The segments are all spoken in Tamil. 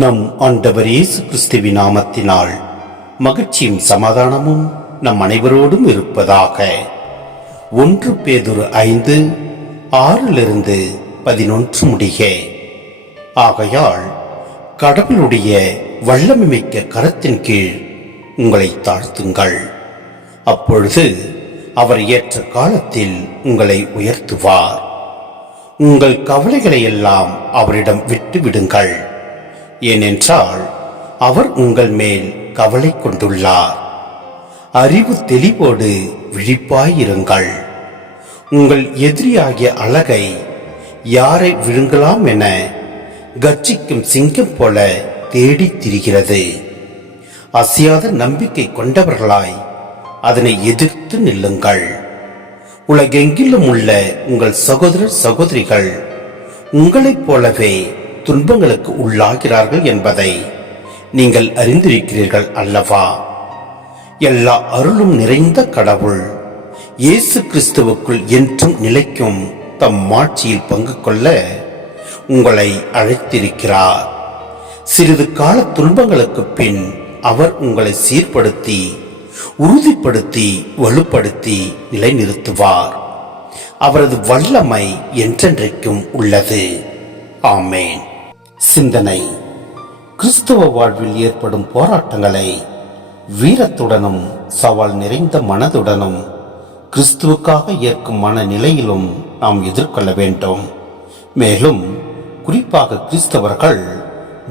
நம் ஆண்டவர் இயேசு கிறிஸ்துவின் நாமத்தினால் மகிழ்ச்சியும் சமாதானமும் நம் அனைவரோடும் இருப்பதாக. 1 பேதுரு 5:6-11 முடிக. ஆகையால் கடவுளுடைய வல்லமைமிக்க கரத்தின் கீழ் உங்களை தாழ்த்துங்கள். அப்பொழுது அவர் ஏற்ற காலத்தில் உங்களை உயர்த்துவார். உங்கள் கவலைகளை எல்லாம் அவரிடம் விட்டு விடுங்கள். ஏனென்றால் அவர் உங்கள் மேல் கவலை கொண்டுள்ளார். அறிவு தெளிவோடு விழிப்பாயிருங்கள். உங்கள் எதிரியாகிய அழகை யாரை விழுங்கலாம் என கர்ஜிக்கும் சிங்கம் போல தேடித் திரிகிறது. அசையாத நம்பிக்கை கொண்டவர்களாய் அதனை எதிர்த்து நில்லுங்கள். உலகெங்கிலும் உள்ள உங்கள் சகோதர சகோதரிகள் உங்களைப் போலவே துன்பங்களுக்கு உள்ளாகிறார்கள் என்பதை நீங்கள் அறிந்திருக்கிறீர்கள் அல்லவா? எல்லா அருளும் நிறைந்த கடவுள் இயேசு கிறிஸ்துவுக்குள் என்றும் நிலைக்கும் தம் மாட்சியில் பங்கு கொள்ள உங்களை அழைத்திருக்கிறார். சிறிது கால துன்பங்களுக்கு பின் அவர் உங்களை சீர்படுத்தி உறுதிப்படுத்தி வலுப்படுத்தி நிலைநிறுத்துவார். அவரது வல்லமை என்றென்றைக்கும் உள்ளது. ஆமேன். சிந்தனை: கிறிஸ்துவ வாழ்வில் ஏற்படும் போராட்டங்களை வீரத்துடனும் சவால் நிறைந்த மனதுடனும் கிறிஸ்துவுக்காக ஏற்கும் மனநிலையிலும் நாம் எதிர்கொள்ள வேண்டும். மேலும் குறிப்பாக கிறிஸ்தவர்கள்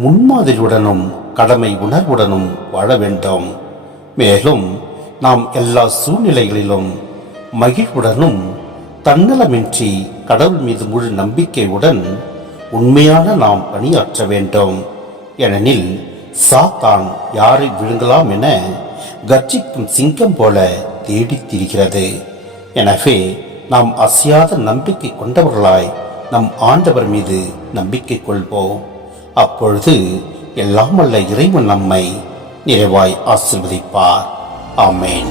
முன்மாதிரியுடனும் கடமை உணர்வுடனும் வாழ வேண்டும். மேலும் நாம் எல்லா சூழ்நிலைகளிலும் மகிழ்வுடனும் தன்னலமின்றி கடவுள் மீது முழு நம்பிக்கையுடன் உண்மையான நாம் பணியாற்ற வேண்டும். ஏனெனில் சாத்தான் யாரை விழுங்கலாம் என கர்ஜிக்கும் சிங்கம் போல தேடித் திரிகிறது. எனவே நாம் அசையாத நம்பிக்கை கொண்டவர்களாய் நம் ஆண்டவர் மீது நம்பிக்கை கொள்வோம். அப்பொழுது எல்லாம் வல்ல இறைவன் நம்மை நிறைவாய் ஆசீர்வதிப்பார். ஆமேன்.